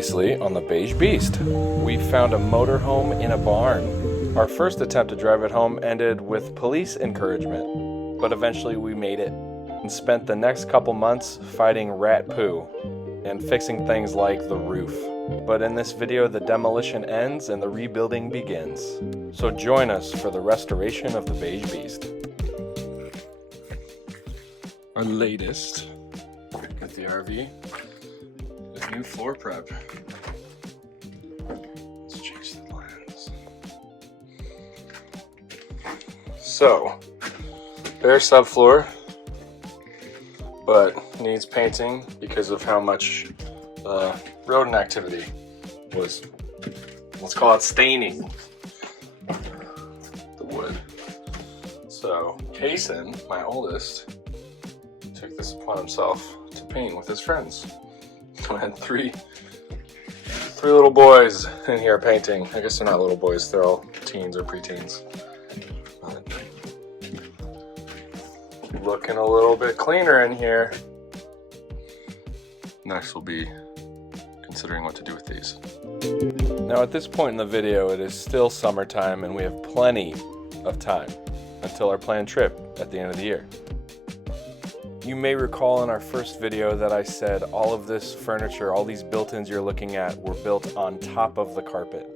Previously on the Beige Beast, we found a motorhome in a barn. Our first attempt to drive it home ended with police encouragement, but eventually we made it and spent the next couple months fighting rat poo and fixing things like the roof. But in this video, the demolition ends and the rebuilding begins. So join us for the restoration of the Beige Beast. Our latest at the RV is new floor prep. Let's change the lens. So, bare subfloor, but needs painting because of how much rodent activity was, let's call it staining the wood. So, Kason, my oldest, took this upon himself to paint with his friends. I had three little boys in here painting. I guess they're not little boys, they're all teens or preteens. Looking a little bit cleaner in here. Next will be considering what to do with these. Now at this point in the video, it is still summertime and we have plenty of time until our planned trip at the end of the year. You may recall in our first video that I said all of this furniture, all these built-ins you're looking at were built on top of the carpet.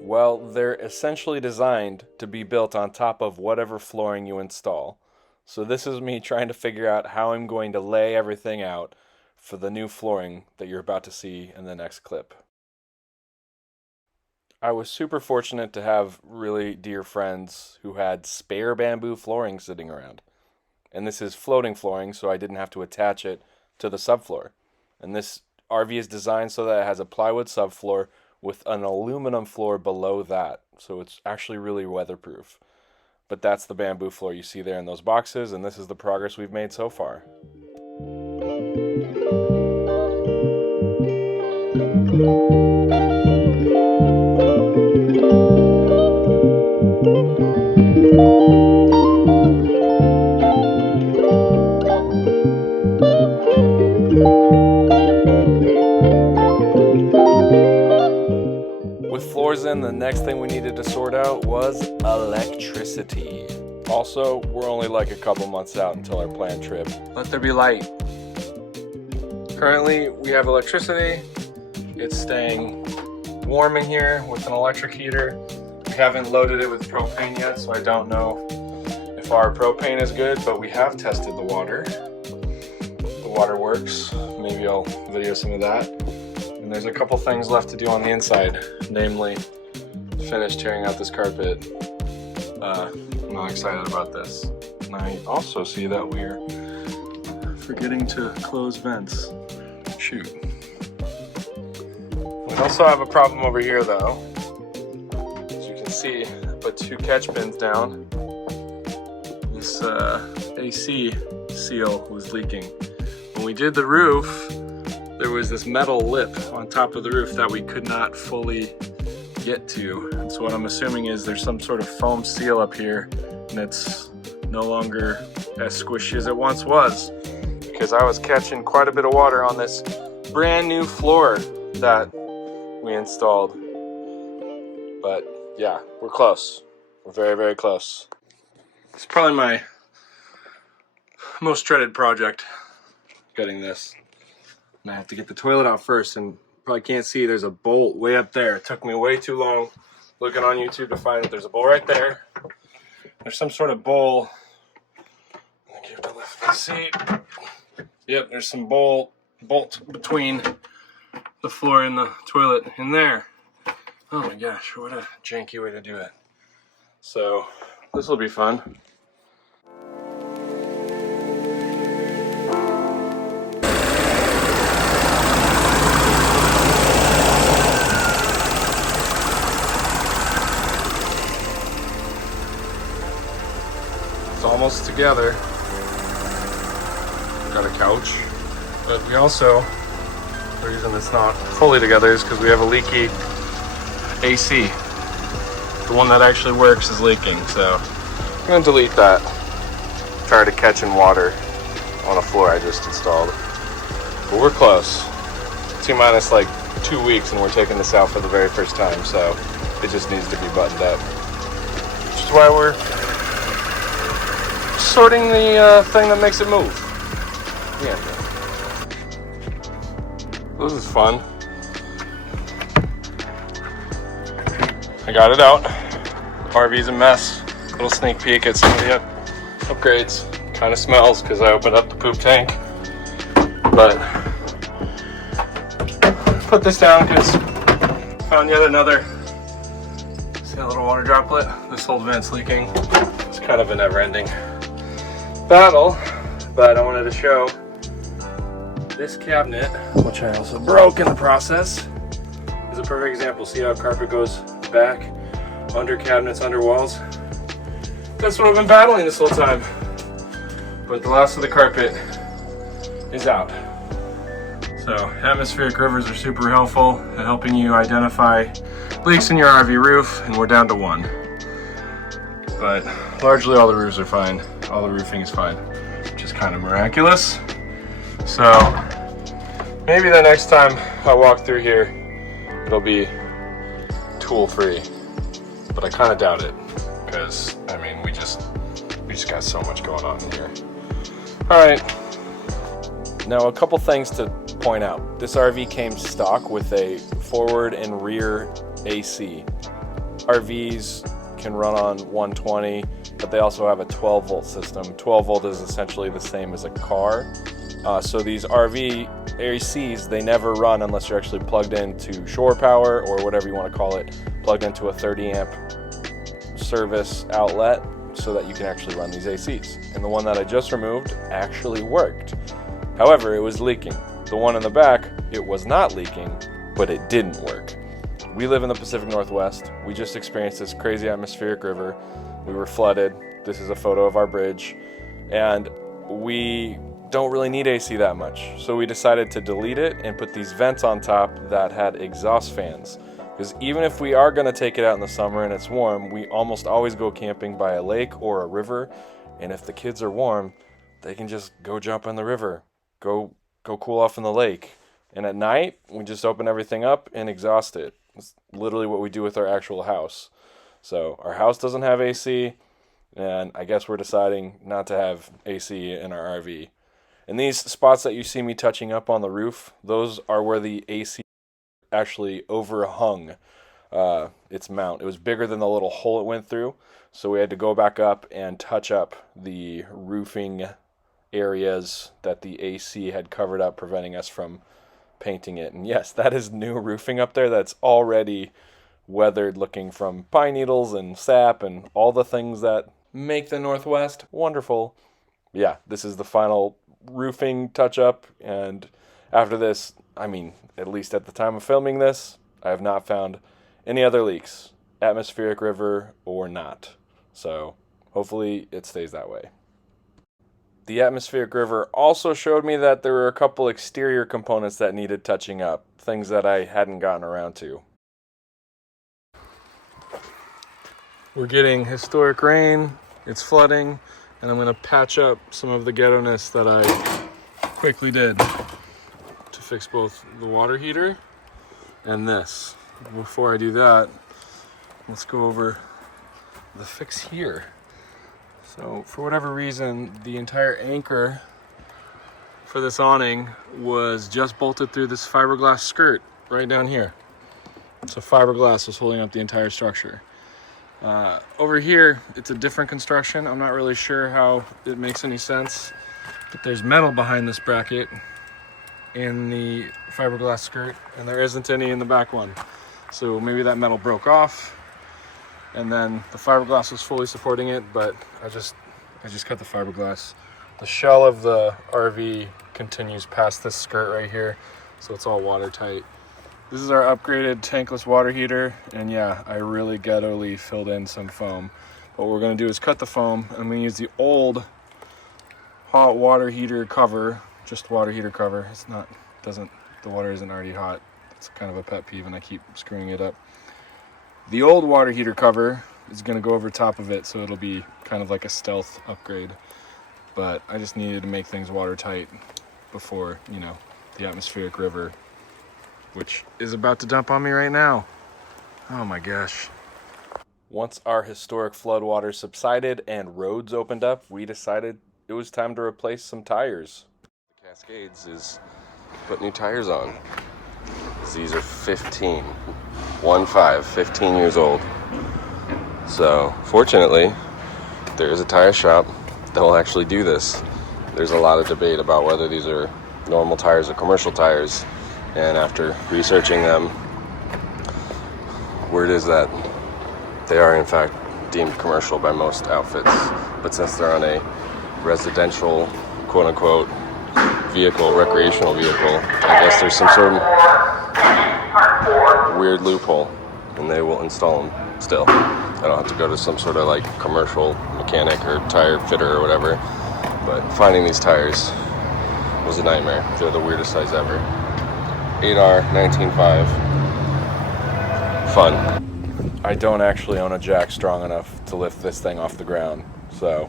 Well, they're essentially designed to be built on top of whatever flooring you install. So this is me trying to figure out how I'm going to lay everything out for the new flooring that you're about to see in the next clip. I was super fortunate to have really dear friends who had spare bamboo flooring sitting around. And this is floating flooring, so I didn't have to attach it to the subfloor. And this RV is designed so that it has a plywood subfloor with an aluminum floor below that. So it's actually really weatherproof. But that's the bamboo floor you see there in those boxes, and this is the progress we've made so far. With floors in, the next thing we needed to sort out was electricity. Also, we're only like a couple months out until our planned trip. Let there be light. Currently, we have electricity. It's staying warm in here with an electric heater. We haven't loaded it with propane yet, so I don't know if our propane is good, but we have tested the water. The water works. Maybe I'll video some of that. And there's a couple things left to do on the inside, namely finish tearing out this carpet. I'm not excited about this. And I also see that we're forgetting to close vents. Shoot. We also have a problem over here though. As you can see, I put two catch bins down. This AC seal was leaking. When we did the roof, there was this metal lip on top of the roof that we could not fully get to. And so what I'm assuming is there's some sort of foam seal up here and it's no longer as squishy as it once was, because I was catching quite a bit of water on this brand new floor that we installed. But yeah, we're close. We're very, very close. It's probably my most dreaded project, getting this. And I have to get the toilet out first, and probably can't see, there's a bolt way up there. It took me way too long looking on YouTube to find that there's a bolt right there. There's some sort of bowl. I think you have to lift the seat. Yep, there's some bolt between the floor and the toilet in there. Oh my gosh, what a janky way to do it. So this will be fun. Almost together. Got a couch, but we also, the reason it's not fully together is because we have a leaky AC. The one that actually works is leaking, so I'm gonna delete that. Tired of catching water on a floor I just installed. But we're close. T-minus like 2 weeks, and we're taking this out for the very first time, so it just needs to be buttoned up. Which is why we're sorting the thing that makes it move. Yeah. This is fun. I got it out. RV's a mess. Little sneak peek at some of the upgrades. Kind of smells because I opened up the poop tank. But put this down because found yet another. See that little water droplet? This whole vent's leaking. It's kind of a never-ending battle, but I wanted to show this cabinet, which I also broke in the process, is a perfect example. See how carpet goes back under cabinets, under walls? That's what I've been battling this whole time. But the last of the carpet is out. So atmospheric rivers are super helpful at helping you identify leaks in your RV roof, and we're down to 1. But largely all the roofs are fine. All the roofing is fine, which is kind of miraculous. So maybe the next time I walk through here, it'll be tool-free. But I kind of doubt it, because I mean, we just got so much going on in here. All right. Now, a couple things to point out. This RV came stock with a forward and rear AC. RVs can run on 120, but they also have a 12-volt system. 12-volt is essentially the same as a car. So these RV ACs, they never run unless you're actually plugged into shore power, or whatever you want to call it, plugged into a 30-amp service outlet, so that you can actually run these ACs. And the one that I just removed actually worked. However, it was leaking. The one in the back, it was not leaking, but it didn't work. We live in the Pacific Northwest. We just experienced this crazy atmospheric river. We were flooded. This is a photo of our bridge. And we don't really need AC that much. So we decided to delete it and put these vents on top that had exhaust fans. Because even if we are going to take it out in the summer and it's warm, we almost always go camping by a lake or a river. And if the kids are warm, they can just go jump in the river, go cool off in the lake. And at night, we just open everything up and exhaust it. It's literally what we do with our actual house. So our house doesn't have AC, and I guess we're deciding not to have AC in our RV. And these spots that you see me touching up on the roof, those are where the AC actually overhung its mount. It was bigger than the little hole it went through, so we had to go back up and touch up the roofing areas that the AC had covered up, preventing us from painting it. And yes, that is new roofing up there that's already weathered, looking from pine needles and sap and all the things that make the Northwest wonderful. Yeah, this is the final roofing touch up, and after this, I mean, at least at the time of filming this, I have not found any other leaks, atmospheric river or not. So hopefully it stays that way. The atmospheric river also showed me that there were a couple exterior components that needed touching up, things that I hadn't gotten around to. We're getting historic rain, it's flooding, and I'm going to patch up some of the ghetto-ness that I quickly did to fix both the water heater and this. Before I do that, let's go over the fix here. So for whatever reason, the entire anchor for this awning was just bolted through this fiberglass skirt right down here. So fiberglass was holding up the entire structure. Over here, it's a different construction. I'm not really sure how it makes any sense, but there's metal behind this bracket in the fiberglass skirt, and there isn't any in the back one. So maybe that metal broke off, and then the fiberglass was fully supporting it, but I just cut the fiberglass. The shell of the RV continues past this skirt right here, so it's all watertight. This is our upgraded tankless water heater, and yeah, I really ghetto-ly filled in some foam. What we're going to do is cut the foam, and I'm going to use the old hot water heater cover, just water heater cover. The water isn't already hot. It's kind of a pet peeve, and I keep screwing it up. The old water heater cover is going to go over top of it, so it'll be kind of like a stealth upgrade. But I just needed to make things watertight before, the atmospheric river which is about to dump on me right now. Oh my gosh. Once our historic floodwaters subsided and roads opened up, we decided it was time to replace some tires. The Cascades is put new tires on. These are 15 years old. So fortunately, there is a tire shop that will actually do this. There's a lot of debate about whether these are normal tires or commercial tires, and after researching them, word is that they are in fact deemed commercial by most outfits. But since they're on a residential, quote-unquote, vehicle, recreational vehicle, I guess there's some sort of weird loophole, and they will install them still. I don't have to go to some sort of like commercial mechanic or tire fitter or whatever. But finding these tires was a nightmare. They're the weirdest size ever. 8R 19.5. Fun. I don't actually own a jack strong enough to lift this thing off the ground, so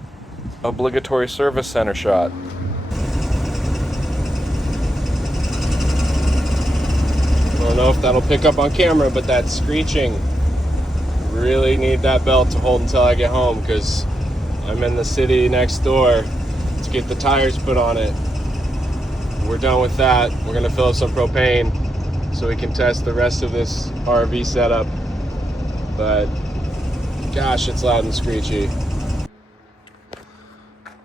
obligatory service center shot. I don't know if that'll pick up on camera, but that screeching, really need that belt to hold until I get home, because I'm in the city next door to get the tires put on it. We're done with that. We're gonna fill up some propane so we can test the rest of this RV setup. But gosh, it's loud and screechy.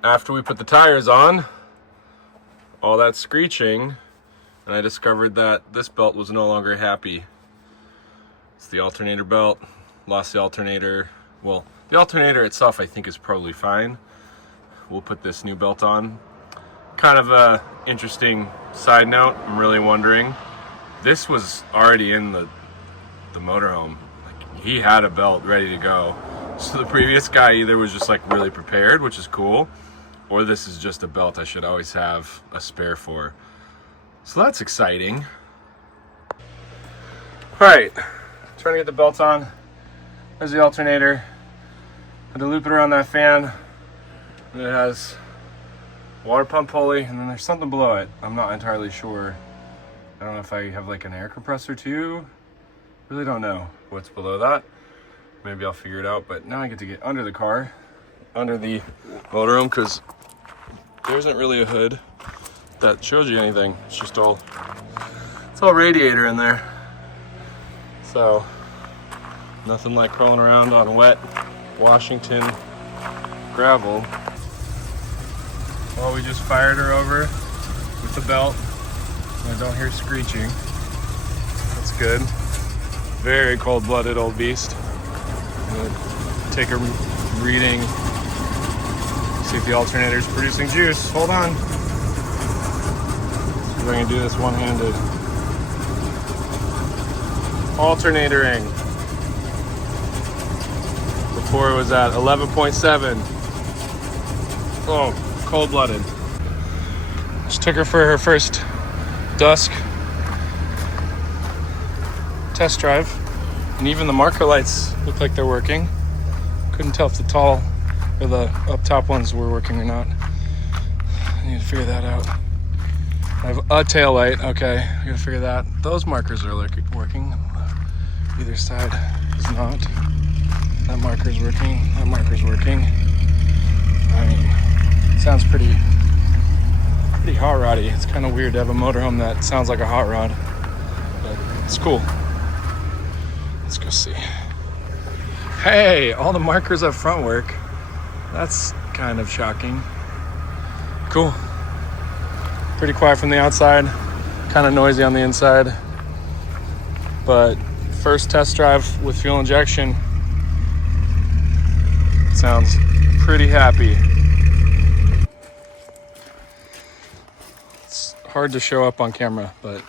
After we put the tires on, all that screeching, and I discovered that this belt was no longer happy. It's the alternator belt. Lost the alternator. Well, the alternator itself I think is probably fine. We'll put this new belt on. Kind of a interesting side note, I'm really wondering. This was already in the motorhome. Like, he had a belt ready to go. So the previous guy either was just like really prepared, which is cool, or this is just a belt I should always have a spare for. So that's exciting. All right, trying to get the belt on. There's the alternator. Had to loop it around that fan. And it has water pump pulley, and then there's something below it. I'm not entirely sure. I don't know if I have like an air compressor too. Really don't know what's below that. Maybe I'll figure it out, but now I get to get under the car, under the motorhome, because there isn't really a hood that shows you anything. It's just all, it's all radiator in there. So nothing like crawling around on wet Washington gravel. Well, we just fired her over with the belt. I don't hear screeching. That's good. Very cold-blooded old beast. I'm gonna take a reading, see if the alternator's producing juice. Hold on. See if I can do this one-handed. Alternatoring. Before it was at 11.7. Oh, cold-blooded. Just took her for her first dusk test drive, and even the marker lights look like they're working. Couldn't tell if the tall or the up top ones were working or not. I need to figure that out. I have a tail light. Okay, I gotta figure that. Those markers are working. Either side is not. That marker's working. That marker's working. I mean, sounds pretty hot roddy. It's kind of weird to have a motorhome that sounds like a hot rod, but it's cool. Let's go see. Hey, all the markers up front work. That's kind of shocking. Cool. Pretty quiet from the outside, kind of noisy on the inside, but first test drive with fuel injection. Sounds pretty happy. It's hard to show up on camera, but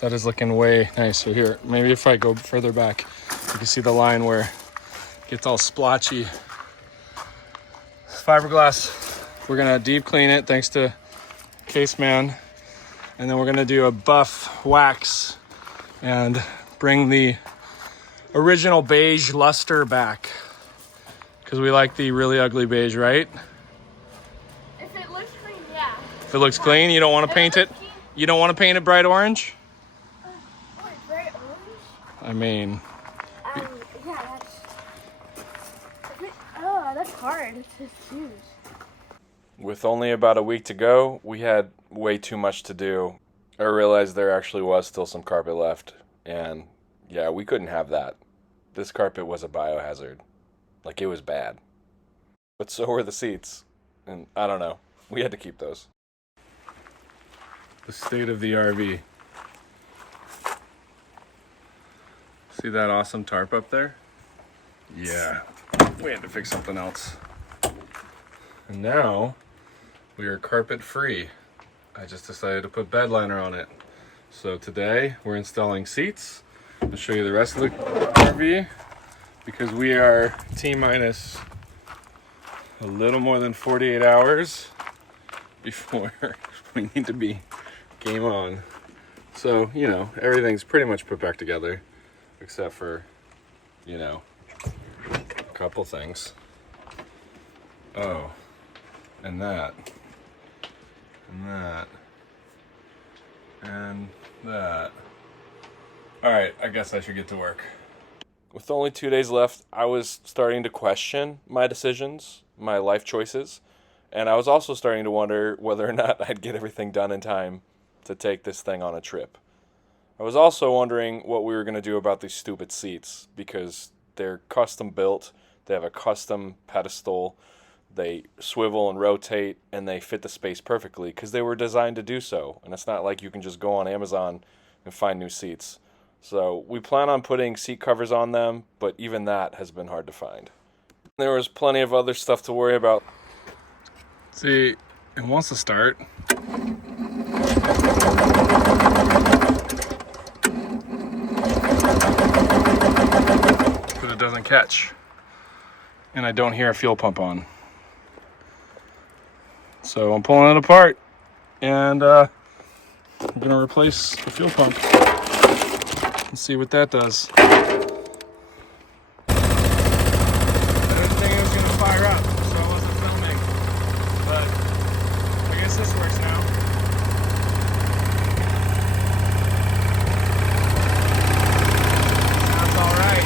that is looking way nicer here. Maybe if I go further back, you can see the line where it gets all splotchy. Fiberglass, we're gonna deep clean it thanks to Case Man, and then we're gonna do a buff wax and bring the original beige luster back, because we like the really ugly beige, right? If it looks clean, yeah. If it looks clean, you don't want to paint it. You don't want to paint it bright orange. I mean, Yeah, that's hard. It's just huge. with only about a week to go, we had way too much to do. I realized there actually was still some carpet left, and yeah, we couldn't have that. This carpet was a biohazard. Like, it was bad. But so were the seats, and I don't know. We had to keep those. The state of the RV. See that awesome tarp up there? Yeah, we had to fix something else. And now we are carpet free. I just decided to put bed liner on it. So today we're installing seats. I'll show you the rest of the RV because we are T-minus a little more than 48 hours before we need to be game on. So, you know, everything's pretty much put back together except for, you know, a couple things. Oh, and that, and that, and that. All right, I guess I should get to work. With only 2 days left, I was starting to question my decisions, my life choices, and I was also starting to wonder whether or not I'd get everything done in time to take this thing on a trip. I was also wondering what we were going to do about these stupid seats because they're custom built, they have a custom pedestal, they swivel and rotate, and they fit the space perfectly because they were designed to do so, and it's not like you can just go on Amazon and find new seats. So we plan on putting seat covers on them, but even that has been hard to find. There was plenty of other stuff to worry about. See, it wants to start. But it doesn't catch. And I don't hear a fuel pump on. So I'm pulling it apart. And I'm going to replace the fuel pump. And see what that does. I didn't think it was going to fire up, so I wasn't filming. But I guess this works now. Sounds all right.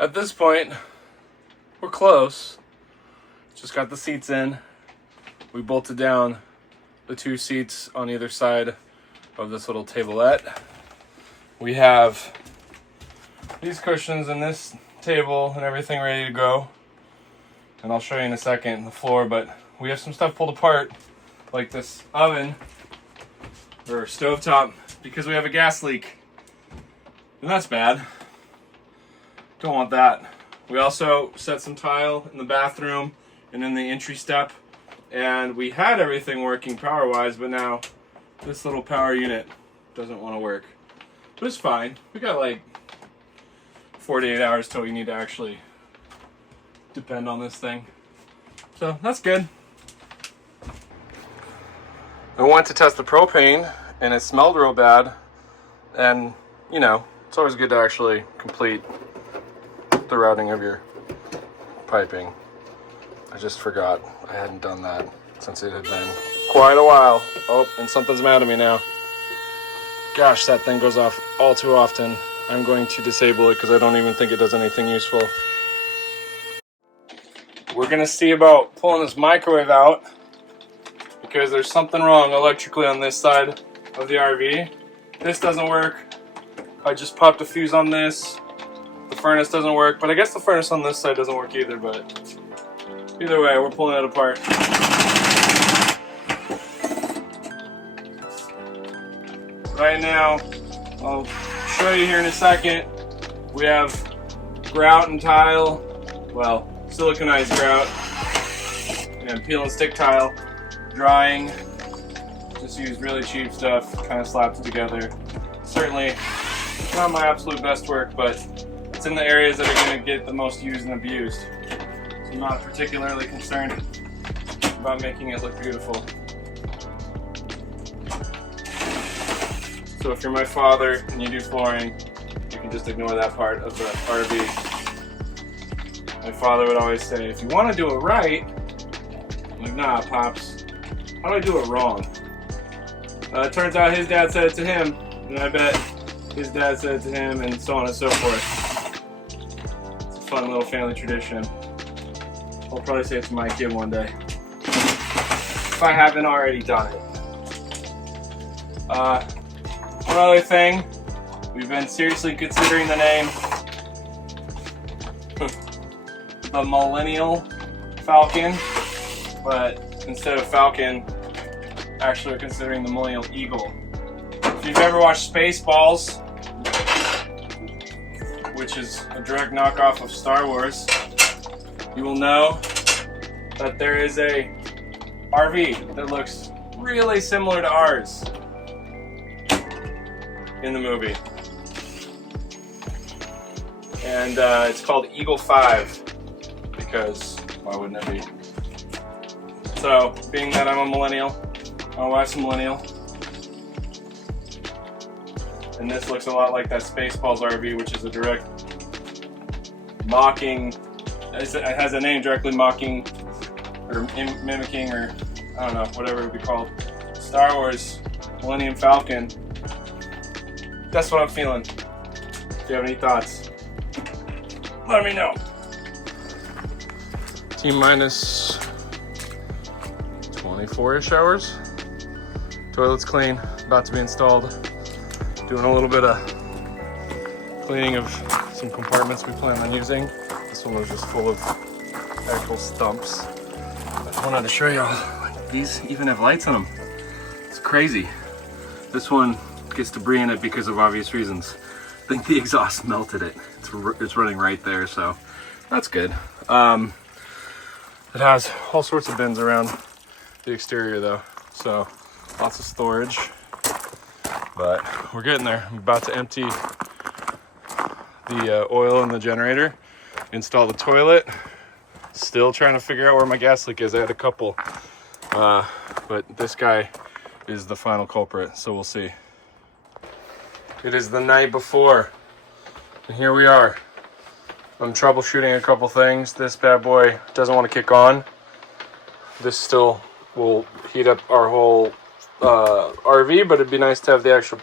At this point, we're close. Just got the seats in. We bolted down the 2 seats on either side of this little tabletette. We have these cushions and this table and everything ready to go. And I'll show you in a second the floor, but we have some stuff pulled apart, like this oven or stovetop, because we have a gas leak. And that's bad. Don't want that. We also set some tile in the bathroom and in the entry step, and we had everything working power-wise, but now this little power unit doesn't want to work. But it's fine. We got like 48 hours till we need to actually depend on this thing. So that's good. I went to test the propane, and it smelled real bad, and you know, it's always good to actually complete the routing of your piping. I just forgot I hadn't done that since it had been quite a while. Oh, and something's mad at me now. Gosh, that thing goes off all too often. I'm going to disable it because I don't even think it does anything useful. We're gonna see about pulling this microwave out because there's something wrong electrically on this side of the RV. This doesn't work. I just popped a fuse on this. The furnace doesn't work, but I guess the furnace on this side doesn't work either, but either way, we're pulling it apart. Right now, I'll show you here in a second, we have grout and tile, well, siliconized grout, and peel and stick tile, drying, just used really cheap stuff, kind of slapped it together. Certainly not my absolute best work, but it's in the areas that are going to get the most used and abused. So I'm not particularly concerned about making it look beautiful. So if you're my father and you do flooring, you can just ignore that part of the RV. My father would always say, if you want to do it right, I'm like, nah, Pops, how do I do it wrong? It turns out his dad said it to him, and I bet his dad said it to him, and so on and so forth. It's a fun little family tradition. I'll probably say it to my kid one day, if I haven't already done it. One other thing, we've been seriously considering the name the Millennial Falcon, but instead of Falcon, actually we're considering the Millennial Eagle. If you've ever watched Spaceballs, which is a direct knockoff of Star Wars, you will know that there is a RV that looks really similar to ours in the movie. And it's called Eagle 5, because why wouldn't it be? So, being that I'm a millennial, my wife's a millennial, and this looks a lot like that Spaceballs RV, which is a direct mocking, it has a name directly mocking, or mimicking, or I don't know, whatever it would be called, Star Wars Millennium Falcon. That's what I'm feeling. If you have any thoughts, let me know. T-minus 24-ish hours. Toilet's clean, about to be installed. Doing a little bit of cleaning of some compartments we plan on using. This one was just full of actual stumps. I just wanted to show y'all, like, these even have lights on them. It's crazy. This one gets debris in it because of obvious reasons. I think the exhaust melted it. It's running right there, so that's good. It has all sorts of bins around the exterior though, so lots of storage. But we're getting there. I'm about to empty the oil in the generator, install the toilet. Still trying to figure out where my gas leak is. I had a couple, but this guy is the final culprit, so we'll see. It is the night before, and here we are. I'm troubleshooting a couple things. This bad boy doesn't want to kick on. This still will heat up our whole RV, but it'd be nice to have the actual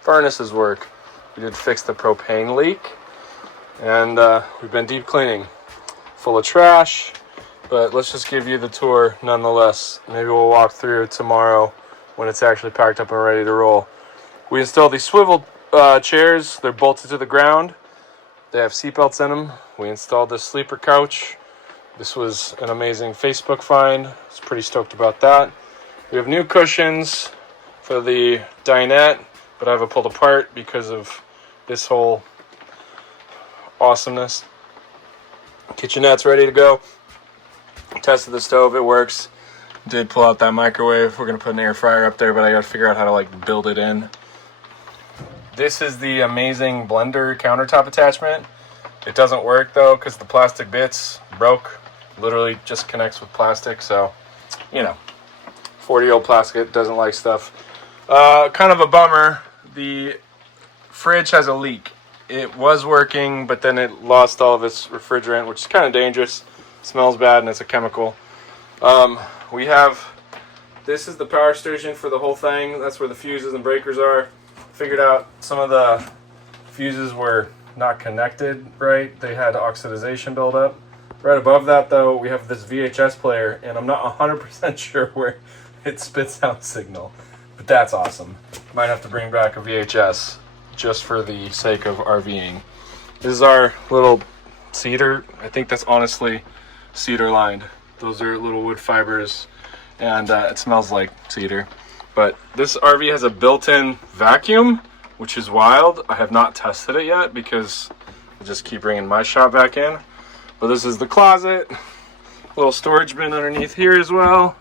furnaces work. We did fix the propane leak, and we've been deep cleaning. Full of trash, but let's just give you the tour nonetheless. Maybe we'll walk through tomorrow when it's actually packed up and ready to roll. We installed these swivel chairs. They're bolted to the ground. They have seatbelts in them. We installed this sleeper couch. This was an amazing Facebook find. I was pretty stoked about that. We have new cushions for the dinette, but I have it pulled apart because of this whole awesomeness. Kitchenette's ready to go. Tested the stove, it works. Did pull out that microwave. We're gonna put an air fryer up there, but I gotta figure out how to like build it in. This is the amazing blender countertop attachment. It doesn't work though because the plastic bits broke. Literally just connects with plastic, so you know, 40-year-old plastic doesn't like stuff. Kind of a bummer. The fridge has a leak. It was working, but then it lost all of its refrigerant, which is kind of dangerous. It smells bad, and it's a chemical. This is the power station for the whole thing. That's where the fuses and breakers are. Figured out some of the fuses were not connected right. They had oxidization buildup. Right above that, though, we have this VHS player, and I'm not 100% sure where it spits out signal. But that's awesome. Might have to bring back a VHS just for the sake of RVing. This is our little cedar. I think that's honestly cedar lined. Those are little wood fibers, and it smells like cedar. But this RV has a built-in vacuum, which is wild. I have not tested it yet because I just keep bringing my shop vac in. But this is the closet. Little storage bin underneath here as well.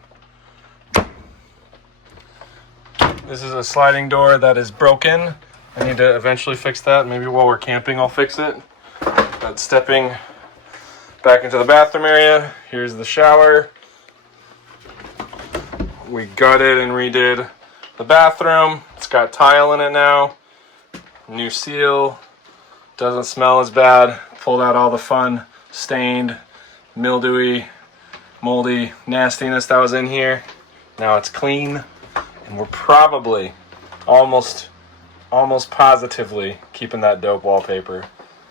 This is a sliding door that is broken. I need to eventually fix that. Maybe while we're camping I'll fix it. That stepping Back into the bathroom area. Here's the shower. We gutted and redid the bathroom. It's got tile in it now. New seal. Doesn't smell as bad. Pulled out all the fun, stained, mildewy, moldy nastiness that was in here. Now it's clean. And we're probably almost positively keeping that dope wallpaper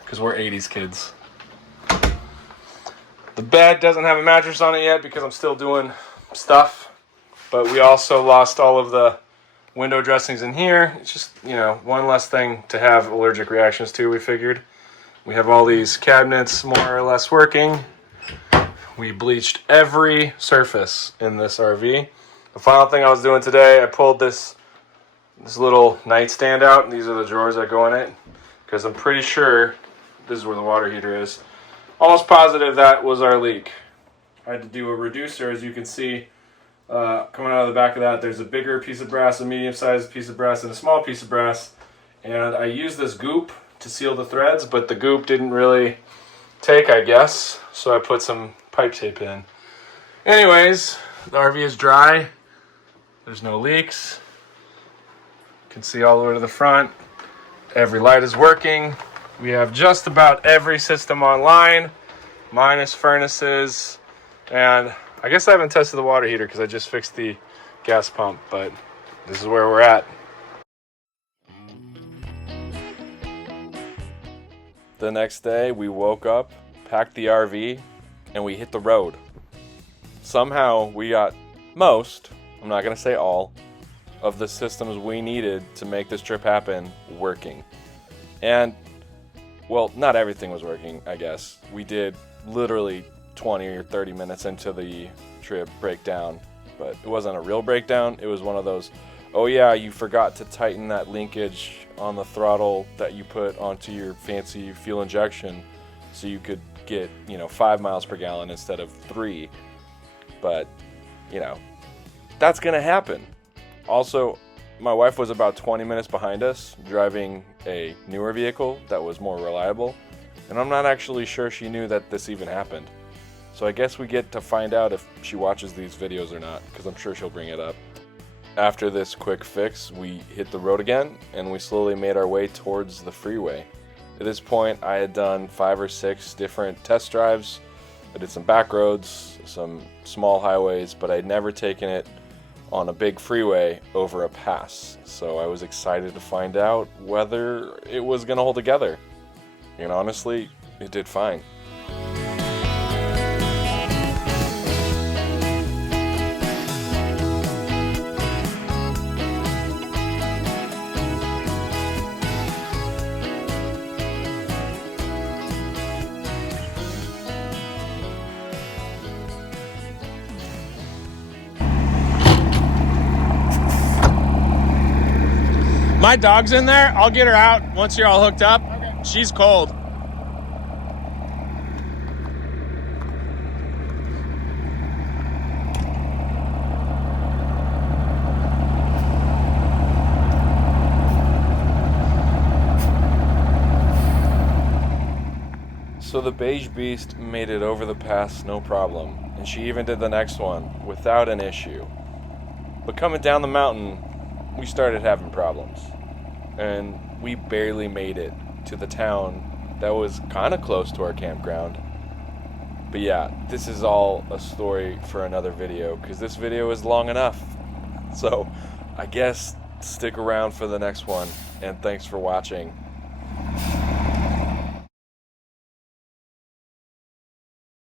because we're 80s kids. The bed doesn't have a mattress on it yet because I'm still doing stuff, but we also lost all of the window dressings in here. It's just, you know, one less thing to have allergic reactions to, we figured. We have all these cabinets more or less working. We bleached every surface in this RV. The final thing I was doing today, I pulled this little nightstand out, and these are the drawers that go in it, because I'm pretty sure this is where the water heater is. Almost positive that was our leak. I had to do a reducer, as you can see, coming out of the back of that. There's a bigger piece of brass, a medium-sized piece of brass, and a small piece of brass. And I used this goop to seal the threads, but the goop didn't really take, I guess. So I put some pipe tape in. Anyways, the RV is dry. There's no leaks. You can see all the way to the front. Every light is working. We have just about every system online, minus furnaces, and I guess I haven't tested the water heater because I just fixed the gas pump, but this is where we're at. The next day, we woke up, packed the RV, and we hit the road. Somehow, we got most, I'm not going to say all, of the systems we needed to make this trip happen working. And well, not everything was working, I guess. We did literally 20 or 30 minutes into the trip breakdown, but it wasn't a real breakdown. It was one of those, oh yeah, you forgot to tighten that linkage on the throttle that you put onto your fancy fuel injection so you could get, 5 miles per gallon instead of 3. But, that's going to happen. Also, my wife was about 20 minutes behind us, driving a newer vehicle that was more reliable, and I'm not actually sure she knew that this even happened. So I guess we get to find out if she watches these videos or not, because I'm sure she'll bring it up. After this quick fix, we hit the road again, and we slowly made our way towards the freeway. At this point, I had done 5 or 6 different test drives. I did some back roads, some small highways, but I'd never taken it on a big freeway over a pass. So I was excited to find out whether it was going to hold together. And honestly, it did fine. My dog's in there. I'll get her out once you're all hooked up. Okay. She's cold. So the Beige Beast made it over the pass no problem, and she even did the next one without an issue. But coming down the mountain, we started having problems, and we barely made it to the town that was kind of close to our campground. But yeah, this is all a story for another video, because this video is long enough. So I guess stick around for the next one, and thanks for watching.